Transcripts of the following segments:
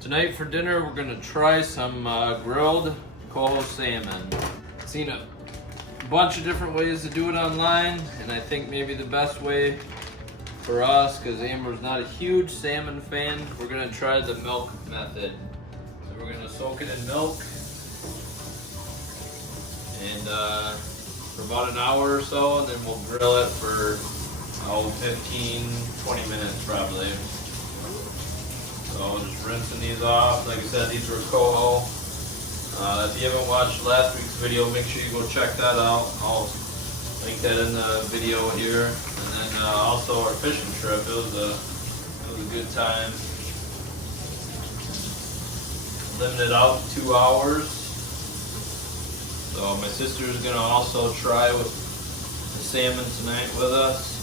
Tonight for dinner we're gonna try some grilled coho salmon. Seen a bunch of different ways to do it online, and I think maybe the best way for us, because Amber's not a huge salmon fan, we're gonna try the milk method. So we're gonna soak it in milk and for about an hour or so, and then we'll grill it for 15-20 minutes probably. So just rinsing these off. Like I said, these were coho. If you haven't watched last week's video, make sure you go check that out. I'll link that in the video here. And then also our fishing trip. It was a good time. Limited out to 2 hours. So my sister's gonna also try with the salmon tonight with us.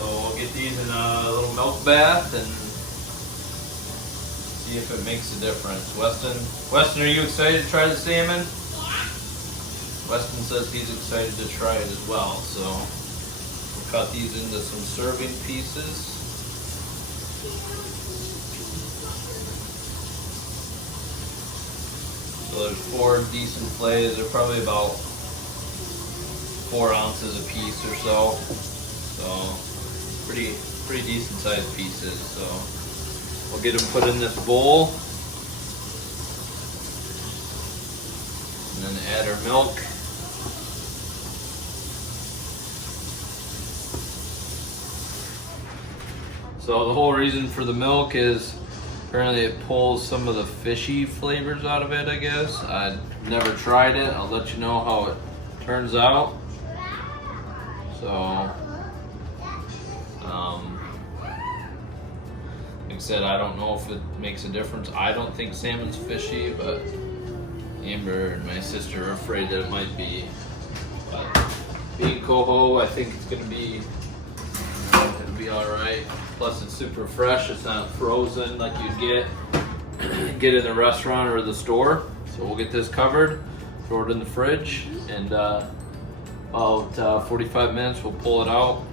So we'll get these in a little milk bath and see if it makes a difference. Weston, are you excited to try the salmon? Yeah. Weston says he's excited to try it as well. So we'll cut these into some serving pieces. So there's 4 decent fillets. They're probably about 4 ounces a piece or so. So pretty decent sized pieces. So we'll get them put in this bowl and then add our milk. So the whole reason for the milk is apparently it pulls some of the fishy flavors out of it, I guess. I've never tried it. I'll let you know how it turns out. So like I said, I don't know if it makes a difference. I don't think salmon's fishy, but Amber and my sister are afraid that it might be. But being coho, I think it's gonna be all right. Plus, it's super fresh. It's not frozen like you'd get in the restaurant or the store. So we'll get this covered, throw it in the fridge, and about 45 minutes we'll pull it out,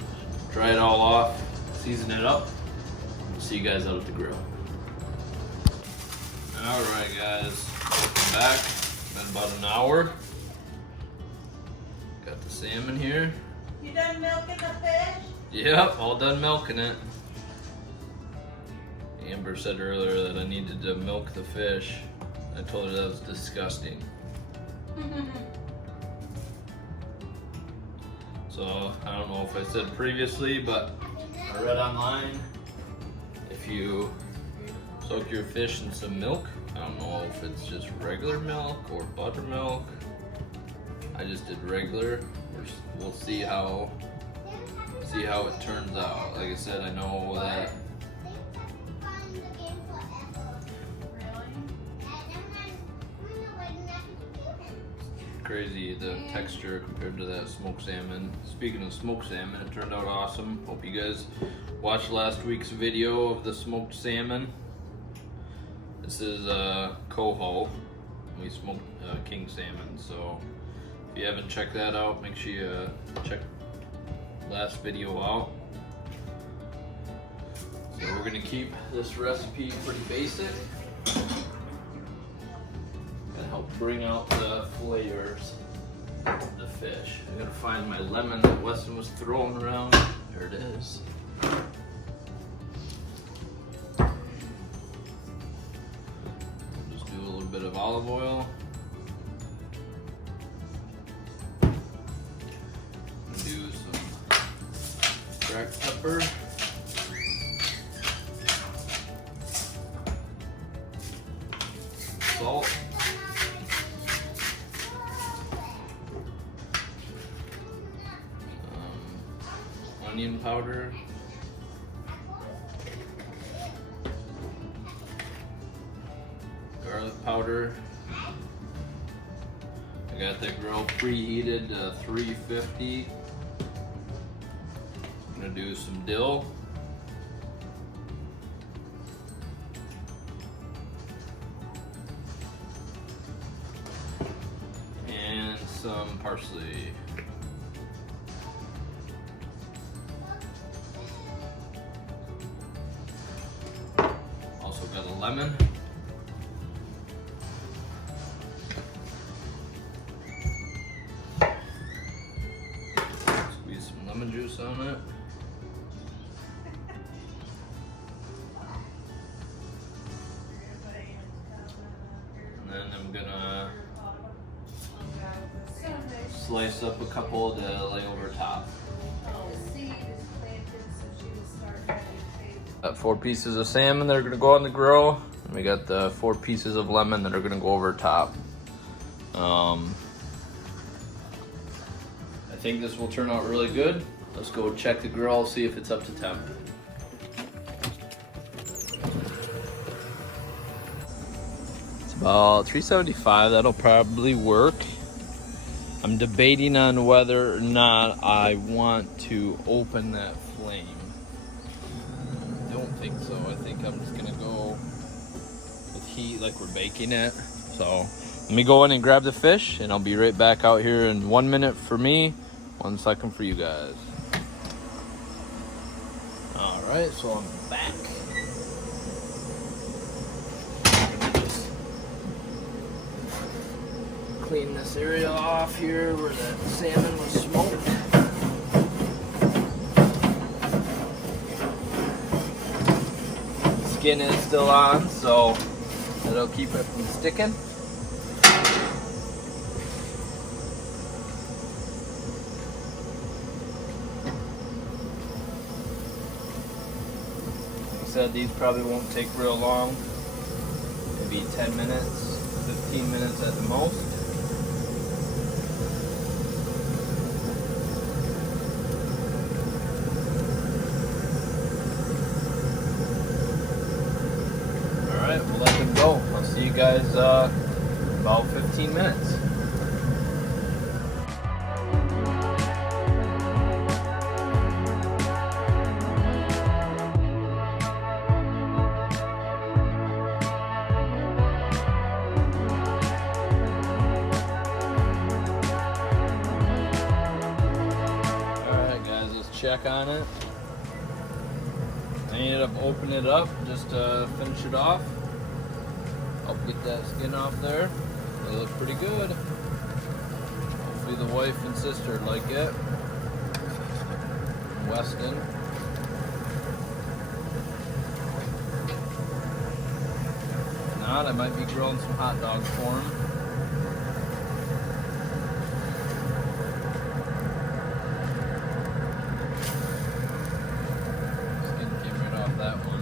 dry it all off, season it up. See you guys out at the grill. Alright guys, welcome back. It's been about an hour. Got the salmon here. You done milking the fish? Yep, all done milking it. Amber said earlier that I needed to milk the fish. I told her that was disgusting. So, I don't know if I said previously, but I read online, if you soak your fish in some milk, I don't know if it's just regular milk or buttermilk. I just did regular. We'll see how it turns out. Like I said, I know that crazy the texture compared to that smoked salmon. Speaking of smoked salmon, it turned out awesome. Hope you guys watched last week's video of the smoked salmon. This is coho. We smoked king salmon, so if you haven't checked that out, make sure you check last video out. So we're gonna keep this recipe pretty basic. Help bring out the flavors of the fish. I gotta find my lemon that Weston was throwing around. There it is. Just do a little bit of olive oil. Do some cracked pepper. Salt. Onion powder, garlic powder. I got the grill preheated to 350. I'm gonna do some dill. And some parsley. lemon. Squeeze some lemon juice on it. And then I'm gonna slice up a couple to lay over top. Got 4 pieces of salmon that are gonna go on the grill. And we got the 4 pieces of lemon that are gonna go over top. I think this will turn out really good. Let's go check the grill, see if it's up to temp. It's about 375, that'll probably work. I'm debating on whether or not I want to open that flame. I don't think so. I think I'm just gonna go with heat like we're baking it. So let me go in and grab the fish and I'll be right back out here in 1 minute for me, 1 second for you guys. All right, so I'm back. Just clean this area off here where that salmon was smoked. Skin is still on, so that'll keep it from sticking. Like I said, these probably won't take real long. Maybe 10 minutes, 15 minutes at the most. We'll let them go. I'll see you guys about 15 minutes. Alright guys, let's check on it. I ended up opening it up just to finish it off. I'll get that skin off there. They look pretty good. Hopefully the wife and sister like it. Weston. If not, I might be grilling some hot dogs for him. Skin came right off that one.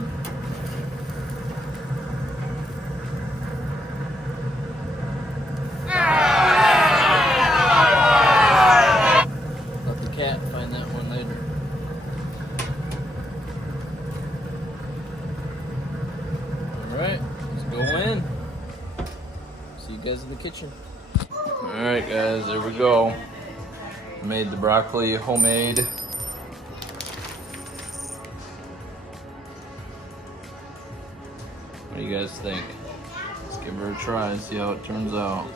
Find that one later. Alright, let's go in. See you guys in the kitchen. Alright guys, there we go. Made the broccoli homemade. What do you guys think? Let's give her a try and see how it turns out.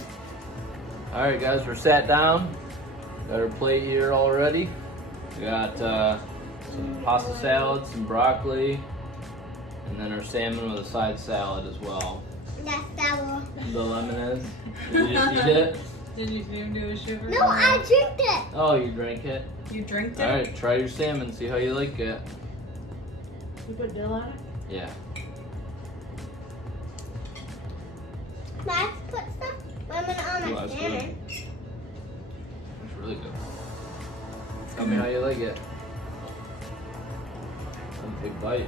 Alright guys, we're sat down. Got our plate here already. We got some pasta salad, some broccoli, and then our salmon with a side salad as well. That's sour. The lemon is. Did you just eat it? Did you see him do a shiver? No, I drank it. Oh, you drank it? You drank it? Alright, try your salmon, see how you like it. You put dill on it? Yeah. Can I put some lemon on Oh, my that's salmon? It's really good. Tell me how you like it. One big bite.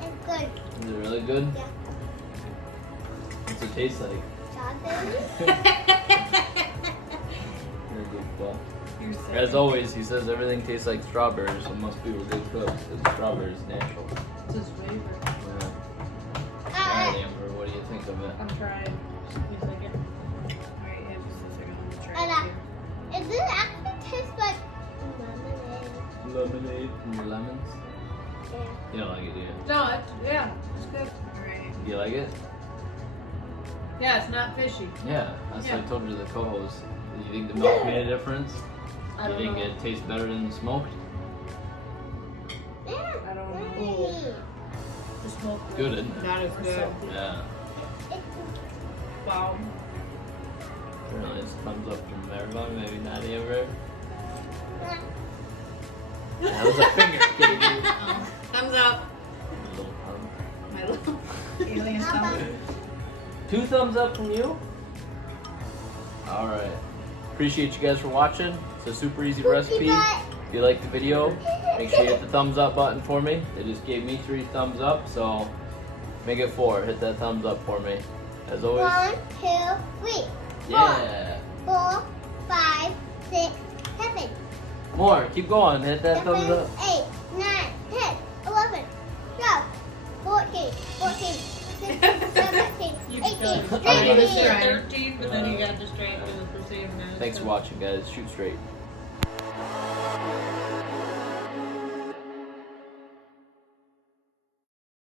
It's good. Is it really good? Yeah. What's it taste like? Strawberry? You're a good boy. You're sick. As always, he says everything tastes like strawberries, so most people good cooks because strawberries natural. It's his flavor. Yeah. Alright, Amber, what do you think of it? I'm trying. Just give me a second. Alright, yeah, just a second. I'm trying. It does actually taste like lemonade. Lemonade from your lemons? Yeah. You don't like it, do you? No, it's good. Alright. Do you like it? Yeah, it's not fishy. Yeah, that's Yeah. what I told you the cohos. Do you think the milk made a difference? I Do you don't think know. it tastes better than the smoked? Yeah. I don't know. Yummy. The smoked Good, ribs isn't it? That is They're good. so good. Yeah. Wow. Really nice thumbs up from everybody. Maybe not Amber. That was a finger. Kidding you. Thumbs up. Little thumb. My little. Alien thumb. 2 thumbs up from you. All right. Appreciate you guys for watching. It's a super easy recipe. If you like the video, make sure you hit the thumbs up button for me. They just gave me 3 thumbs up, so make it 4. Hit that thumbs up for me. As always. 1, 2, 3. Yeah. 4, 5, 6, 7. More. Keep going. Hit that thumbs 7, up. 8, 9, 10, 11, 12, 14, 14, 15, 17, You 18, got I was 19. it. 13, but then you got distracted with the same. Thanks for watching, guys. Shoot straight.